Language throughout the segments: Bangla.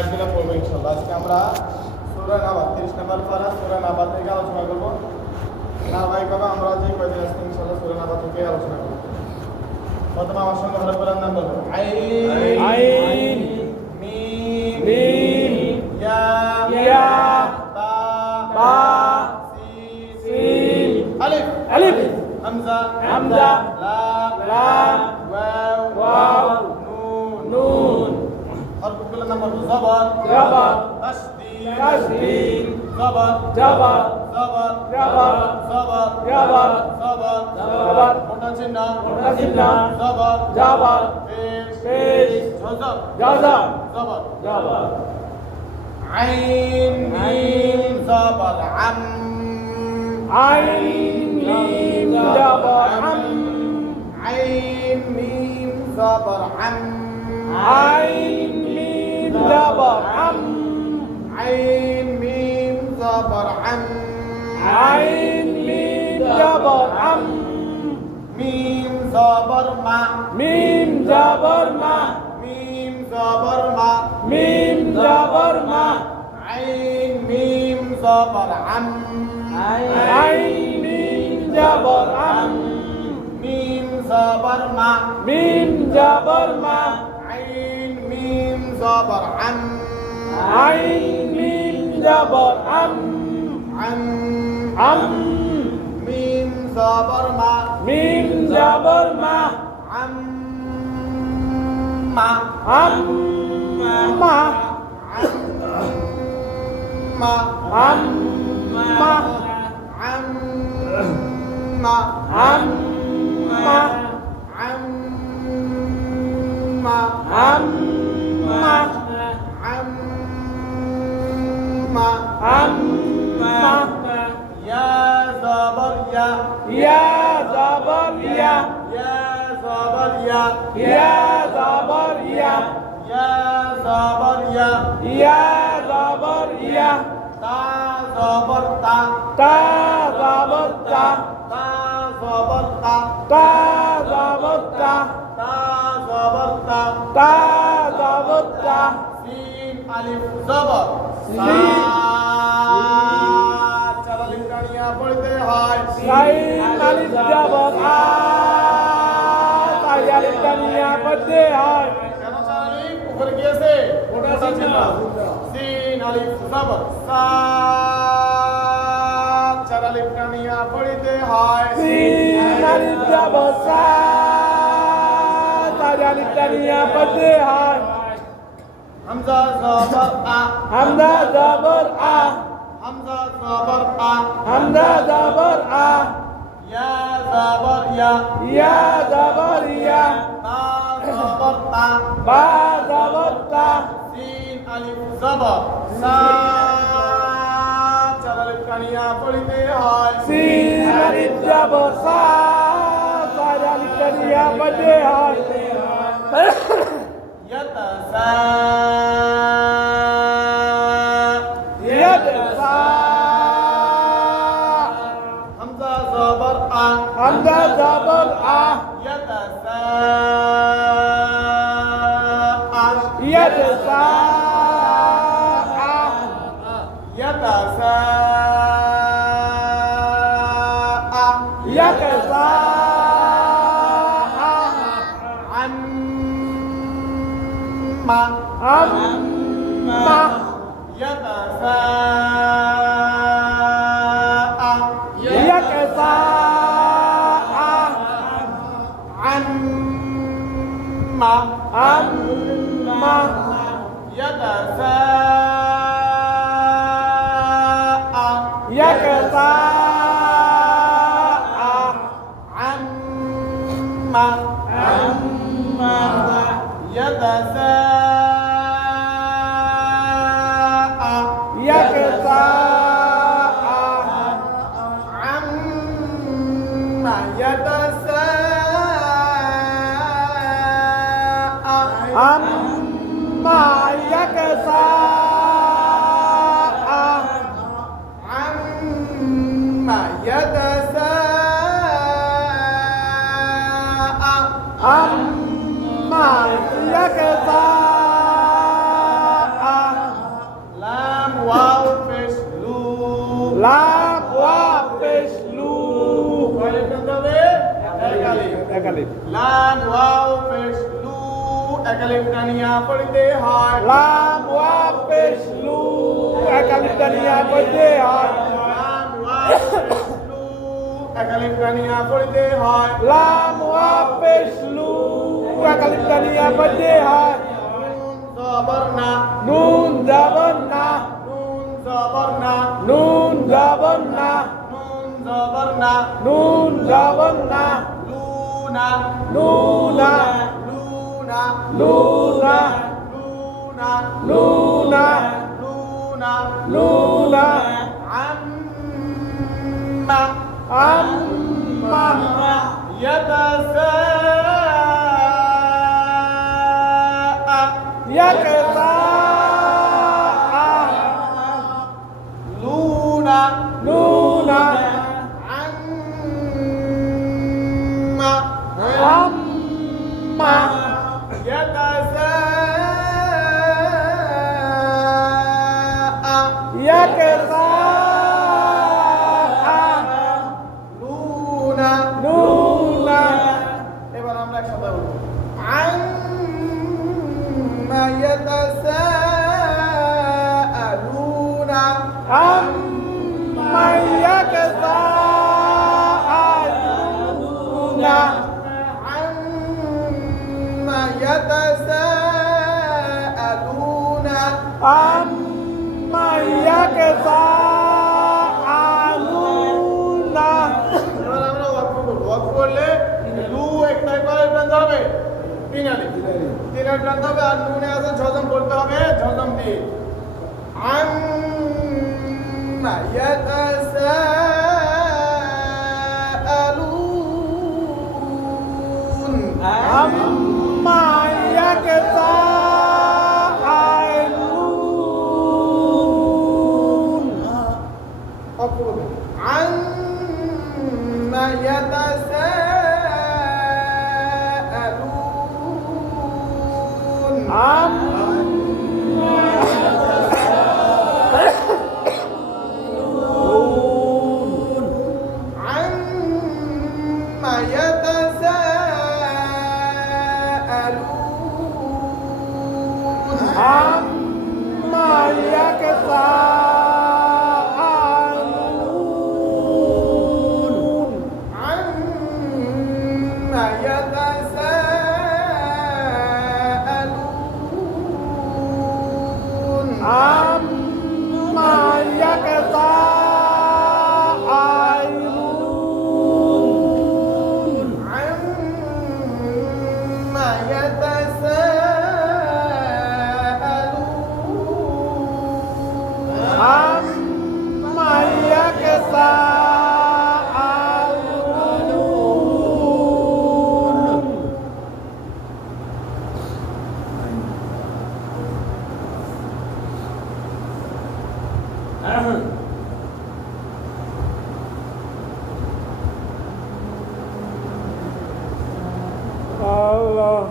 আয়াতগুলো পড়বো ইনশাআল্লাহ। আজকে আমরা সূরা নাবা 30 নম্বর পারা সূরা নাবা থেকে আলোচনা করব। ধারাবাহিকভাবে আমরা যে কয়দিন আজকে ইনশাআল্লাহ সূরা নাবা থেকে আলোচনা করব। প্রথমে আমার সঙ্গে ভালো করে নাম বলবো। আইন মিম ইয়া তা সিন আলিফ হামজা লাম ওয়াও নুন হরফগুলোর নাম হলো জবর তাসদীদ জবর মোটা চিহ্ন জবর পেশ জবর আইন মিম জবর আইন মিম জবর আইন মিম জবর عين ميم زبر عين ميم زبر عين ميم زبر ميم زبر ميم زبر ميم زبر ميم زبر عين ميم زبر عين ميم زبر ميم زبر ميم زبر عين ميم زبر عين ميم زبر ميم زبر ميم زبر يا زبر يا زبر يا زبر يا زبر يا زبر يا زبر يا تا زبر تا زبر تا زبر تا زبر تا زبر تا زبر تا سين ألف زبر চার আলিফ টানিয়া পড়তে হয় সাইন আলিফ জবর চার আলিফ টানিয়া পড়তে হয় কেন চার আলিফ উপরে গিয়েছে ওটা চিহ্ন সিন আলিফ জবর চার আলিফ টানিয়া পড়তে হয় সিন আলিফ জবর চার আলিফ টানিয়া পড়তে হয় হামজা জবর হামজা জবর হামজা জবর হামজা জবর ইয়া জবর ইয়া জবর ইয়া তা জবর তা বা জবর তা সিন আলিফ জবর সা চার আলিফ টানিয়া পড়তে হয় সিন আলিফ জবর সা চার আলিফ টানিয়া পড়তে হয় হামজা জবর عما يتساءل عما عما يتساءل আলিফ লাম ওয়াও পেশ লু এক আলিফ টানিয়া পড়তে হয় লাম ওয়াও পেশ লু এক আলিফ টানিয়া পড়তে হয় লাম ওয়াও পেশ লু এক আলিফ টানিয়া পড়তে হয় লাম ওয়াও পেশ লু এক আলিফ টানিয়া পড়তে হয় নুন জবর না নুন জবর না নুন জবর না নুন জবর না নুন জবর না নুন জবর না লুনা লুনা লুনা লুনা লুনা লুনা লুনা লুনা عما عما يتساءل لونا لونا عما عما يتساءل لونا لونا এবার আমরা একসাথে বলবো عما يتساءلون عما يتساءلون عما يتساءلون عما يتساءلون এবার আমরা ওয়াকফ করব ওয়াকফ করলে লু একটা করে প্রান্ত হবে তিন আলিফ তিন আলিফ প্রান্ত হবে আর নুনে আছে ঝজম বলতে হবে ঝজম দিয়ে عما يتساءلون عما يتساءلون ওয়াকফ করবে عما يتساءلون عما يتساءلون عما يتساءلون عما يتساءلون عما يتساءلون عما يتساءلون عما يتساءلون Allah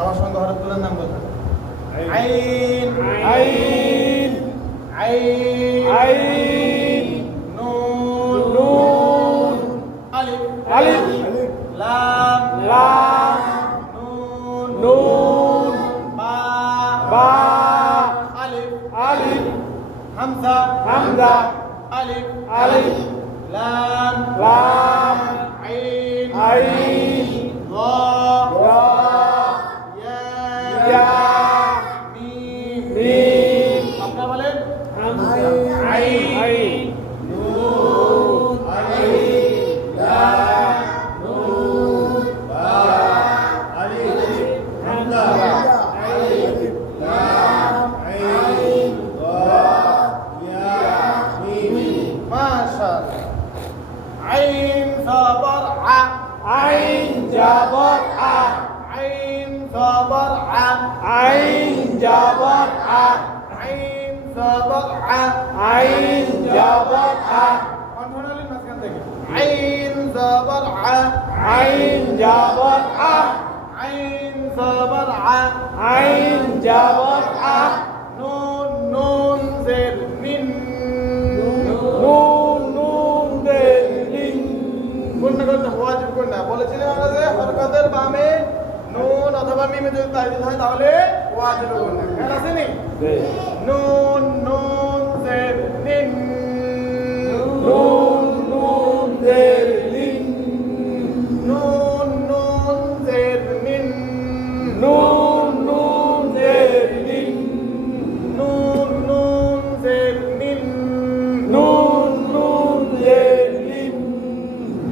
আমার সঙ্গে হরফগুলোর নাম বলুন আইন عين আইন عين নুন نون আলিফ ألف লাম لام নুন نون বা باء আলিফ ألف হামজা حمزة আলিফ ألف লাম لام আইন عين রা راء ইয়া يا মিম ميم আপনারা বলেন عين নুন আলিফ লাম نون باء ألف حمزة ألف لام عين راء يا ميم মাশাআল্লাহ আইন সাবর আ عين جبر أ আইন সাবর আ عين جبر أ আইন সাবর আ عين جبر أ কন্ট্রোল মাঝখান থেকে আইন সাবর আ عين جبر أ আইন সাবর আ عين جبر أ নুন নুন জের মিন গুণনা করতে ওয়াজিব গুণনা বলেছিলাম আমরা যে হরকতের বামে নুন অথবা মিমে যদি তাজদীদ হয় তাহলে ওয়াজিব গুণনা খেয়াল আছে নি নুন নুন জের নিন নুন নুন জের নিন নুন নুন জের নিন নুন নুন জের নিন নুন নুন জের নিন নুন নুন জের নিন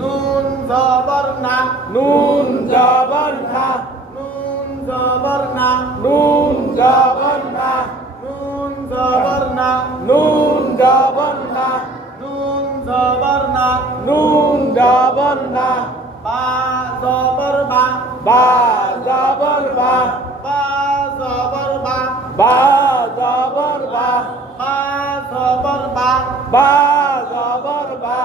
নুন জবর না নুন জবর না নুন জবর না নুন জবর না নুন জবর না নুন জবর না নুন জবর না নুন জবর না বা জবর বা বা জবর বা বা জবর বা বা জবর বা বা জবর বা বা জবর বা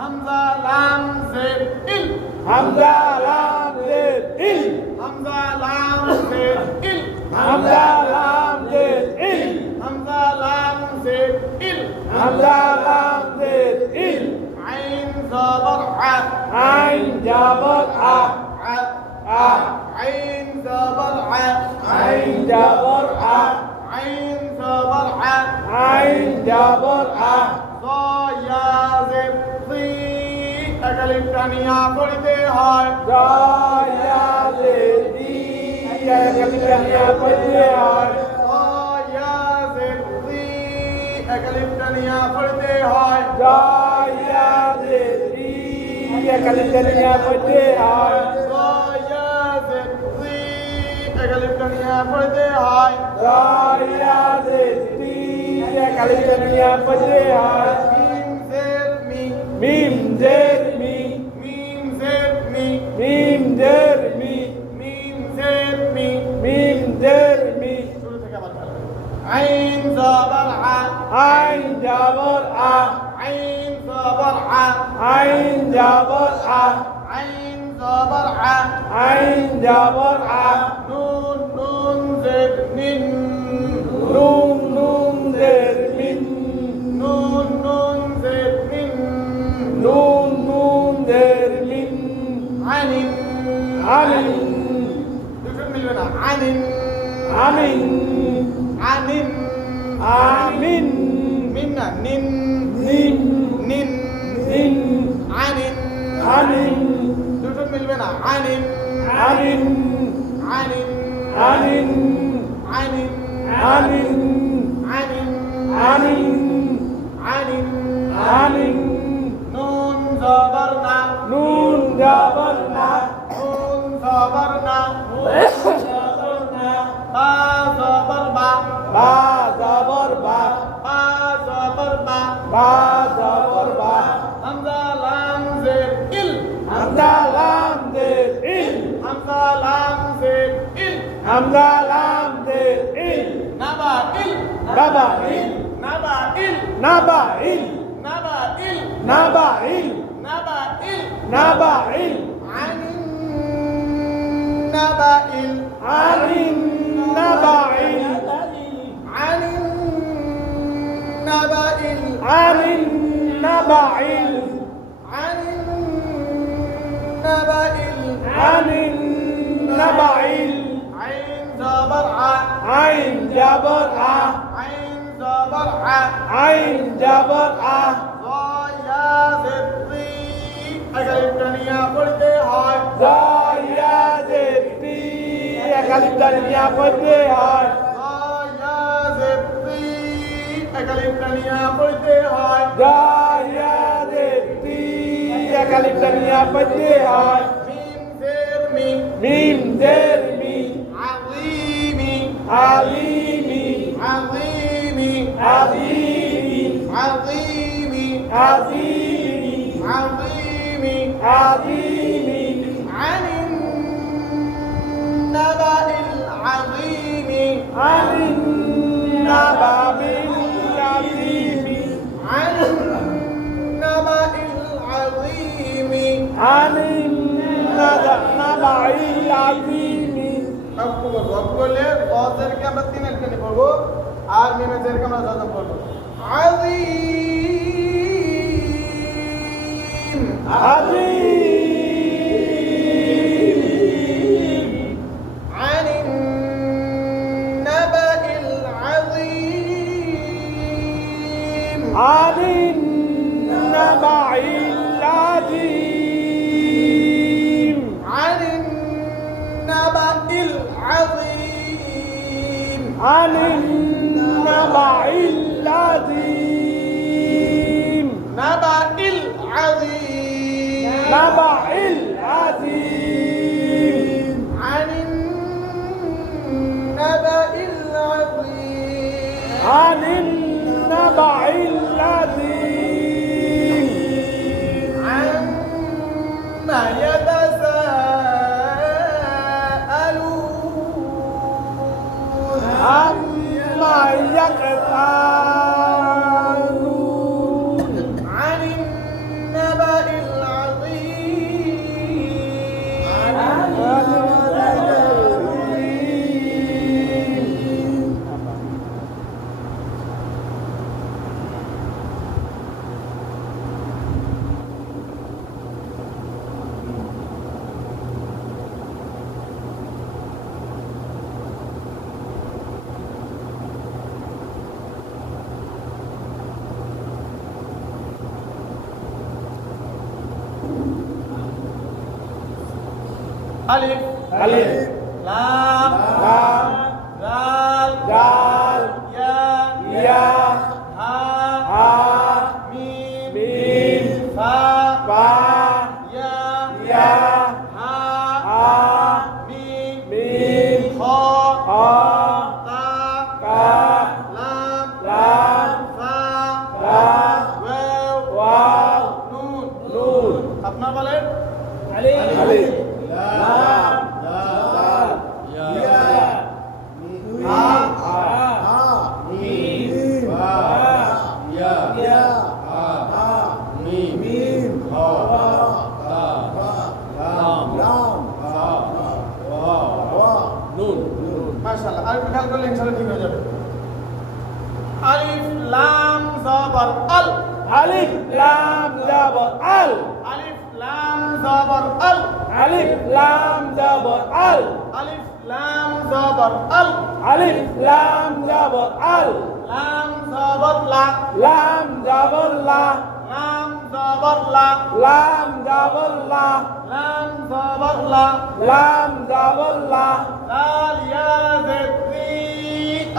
হামজা লাম জের ইল হামজা লাম জের ইল হামজা লাম জের ইল হামজা লাম জের ইল হামজা লাম জের ইল হামজা লাম জের ইল আইন জবর আ আইন জবর আ আ আ আইন জবর আ আইন জবর আ আইন জবর আ আইন জবর আ সয়া জের সি একালিফ টানিয়া পড়িতে হয় জয়া জের দি কালিয়া পড়তে হয় সয়া জের সি একালিফ টানিয়া পড়িতে হয় জয়া জের দি কালিয়া পড়তে হয় সয়া জের সি একালিফ টানিয়া পড়িতে হয় জয়া জের দি কালিয়া পড়তে হয় মিম জের মি মিম জের মি মিম জের মি মিম জের মি মিম জের মি মিম জের মি শুরু থেকে আবার খেলা আইন জবর আ আইন জবর আ আইন জবর আ আইন জবর আ আইন জবর আ আইন জবর আ নুন নুন জের নিন নুন নুন জের মিন নুন নুন জের নিন নুন নুন জের মিন আনিন আমিন দুটো মিলবে না আনিন আমিন আনিন আমিন মিন না নিন নিন নিন নিন আনিন আমিন দুটো মিলবে না আনিন আমিন আনিন আমিন আনিন আমিন আনিন আমিন আনিন আমিন নুন জবর না নুন জবর না নুন জবর না জবর না বা জবর বা বা জবর বা বা জবর বা বা জবর বা হামজা লাম জের ইল হামজা লাম জের ইল হামজা লাম জের ইল হামজা লাম জের ইল নাবা ইল বাবা ইল নাবা ইল নাবা ইল নাবা ইল নাবা ইল নাবা ইল নাবা ইল আনিন নাবা ইল আমিন নাবা ইল আনিন নাবা ইল আমিন নাবা ইল আনিন নাবা ইল আমিন নাবা ইল আইন জবর আ আইন জবর আ আইন জবর আ আইন জবর আ জয়া জের সি একালিফ টানিয়া পড়িতে হয় জয়া জের দি কালিয়া পড়তে হয় জয়া জের সি একালিফ টানিয়া পড়িতে হয় জয়া জের দি কালিয়া পড়তে হয় মিম জের মি মিম জের মি আযীমি আলিমি আযীমি আযীমি আযীমি আযীমি আযীমি আযীমি আনিন নাবাইল আযীমি আমিন নাবাবিল আযীমি আনিন নাবাইল আযীমি আমিন নাবাবিল আযীমি রব করলে গজেরকে আমরা তিন আলখানি পড়বো আর মিমেজেরকে আমরা যজম পড়বো আযীম আযীম আনিন নাবাইল আযীম নাবাইল আযীম নাবাইল আযীম আনিন নাবাইল আযীম আনিন নাবাইল আযীম عما يتساءلون عما يتساءلون عن النبأ العظيم ألف ألف لام لام دال دال يا يا ها ها ميم ميم فا فا يا يا ها ها ميم ميم خا خا قاف كاف لام لام فا فا واو واو نون نون আপনার বলেন ألف لام دال يا ها ميم فا يا ميم خا নুন মাশাআল্লাহ আলিফ খেয়াল করলে ইনশাআল্লাহ ঠিক হয়ে যাবে আলিফ লাম জবর আল আলিফ লাম জাবর আল আলিফ লাম জবর আল আলিফ লাম জাবর আল আলিফ লাম জবর আল আলিফ লাম জাবর আল লাম জবর লা লাম জাবর লা লাম জবর লা লাম জাবর লা লাম জবর লা লাম জাবর লা লাল ইয়া জেদি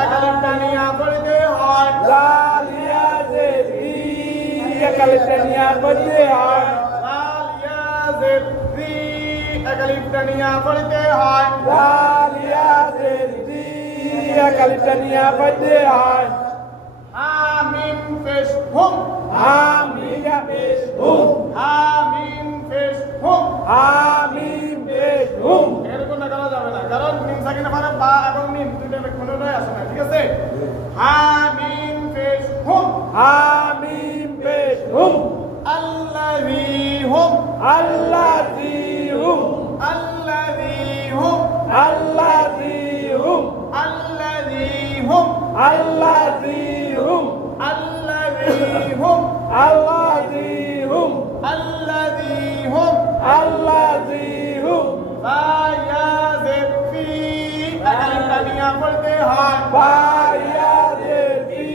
আকালিফ টানিয়া পড়তে হয় লাল ইয়া জেদি একালিফটানিয়া পড়তে হয় লাল ইয়া জেদি আকালিফ টানিয়া পড়তে হয় লাল ইয়া জেদি একালিফটানিয়া পড়তে হয় হামিম ফেশ হুম হামিয়া পেশ হুম হামিম ফেশ হুম হামিম পেশ হুম এরকম না করা যাবে না কারণ মিম সাকিনা পরে বা এবং মিম দুইটা কোনোটাই আসে না ঠিক আছে হামিম ফেশ হুম হামিম পেশ হুম আল্লাযী হুম আল্লাযী হুম আল্লাযী হুম আল্লাযী হুম আল্লাযী হুম আল্লাযী হুম আল্লাযী হুম আল্লাযী হুম আল্লাযী হুম আল্লাযী হুম ফায়াজিদ ফি আকালিফ টানিয়া পড়তে হয় ফায়াজিদ ফি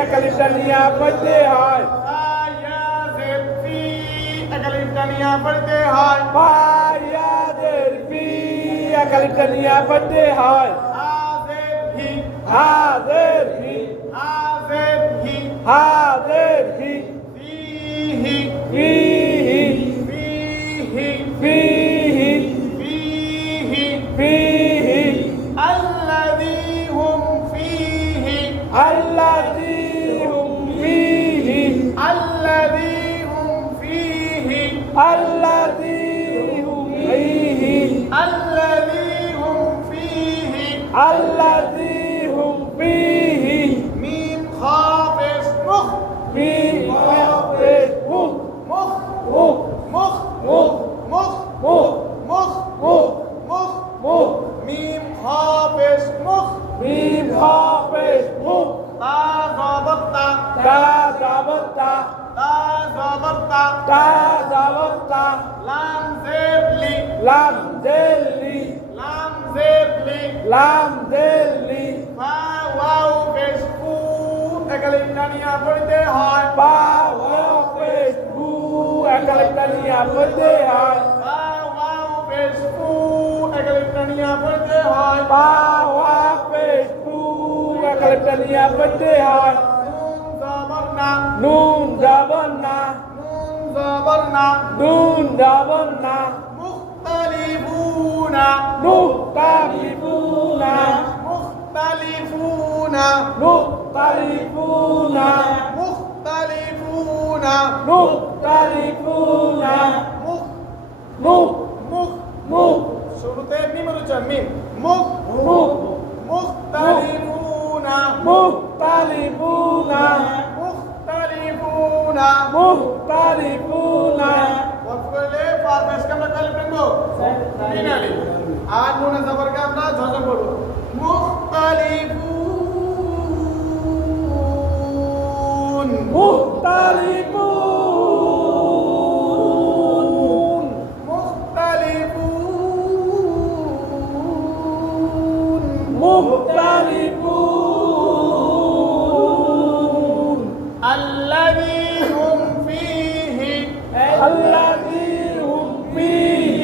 একালিফটানিয়া পড়তে হয় ফায়াজিদ ফি আকালিফ টানিয়া পড়তে হয় ফায়াজিদ ফি একালিফটানিয়া পড়তে হয় হাজিদ হি হাজির হি হাজিদ হি হাজির হি ফিহি ফিহি ফিহি ফিহি ফিহি ফিহি আল্লাযী হুম ফিহি আল্লাযী হুম ফিহি আল্লাযী হুম ফিহি আল্লাযী হুম ফিহি আল্লাযী হুম ফিহি আল্লাযী হুম ফিহি মিম খা পেশ মুখ মিম পেশ মুখ মুখ মুখ মুখ মুখ মুখ মুখ মুখ মুখ মুখ মুখ মিম খা পেশ মুখ মিম পেশ মুখ তা জবর তা তা জাবর তা তা জবর তা তা জাবর তা লাম জের লি লাম জের লি লাম জের লি লাম জের লি ফা ওয়াও পেশ ফু একালিফ টানিয়া পড়তে হয় পা ওয়াও পেশ ফু একালিফটানিয়া পড়তে হয় ফা ওয়াও পেশ ফু একালিফ টানিয়া পড়তে হয় পা ওয়া পেশ ফু কালিপটা নিয়ে পড়তে হয় নুন জবর না নুন জবর না নুন জবর না নুন জবর না মুখতালিফুনা মুখতালিফুনা মুখতালিফুনা মুখতালিফুনা মুখতালিফুনা মুখ মুখ মুখ মুখ শুরুতে মিমের উচ্চারণ মিম মুখ মুখ মুখতালিফুনা মুখতালিফুনা মুখতালিফুনা মুখতালিফুনা ওয়াকফ করলে পারভেজকে আমরা কালিফ লিখবো ফিনালি আর নুনে জবরকে আমরা ঝজর করব মুখতালিফুন মুখতালিফুন মুখতালিফুন মুখতালিফুন الذي هم فيه الذي هم فيه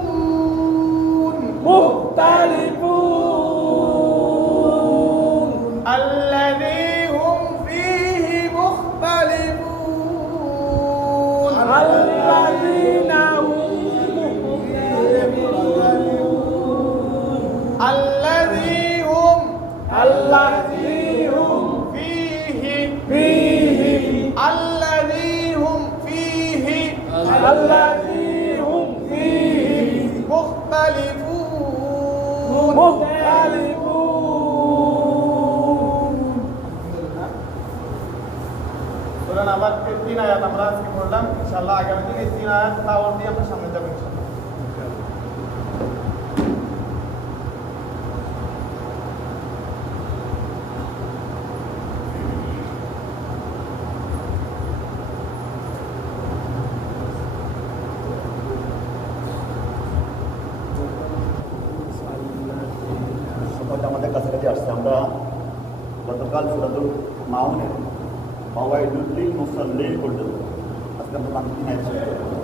مختلفون مختلفون الذي هم فيه مختلفون الذين هم الذي هم الذي هم فيه فيه الذي هم فيه الذي هم فيه مختلفون مختلفون সুরা নাবাদ 3 আয়াত আমরা আজকে পড়লাম ইনশাআল্লাহ আগামী দিন এই 3 আয়াত তাওয়ার দিয়ে আমরা সামনে যাব ইনশাআল্লাহ সময়টা আমাদের কাছাকাছি আসছে। আমরা গতকাল সুরাতুল মাউনের ফাওয়াইদুল লিল মুসাল্লিন পর্যন্ত আজকে আমরা 3 আয়াত শেষ করব।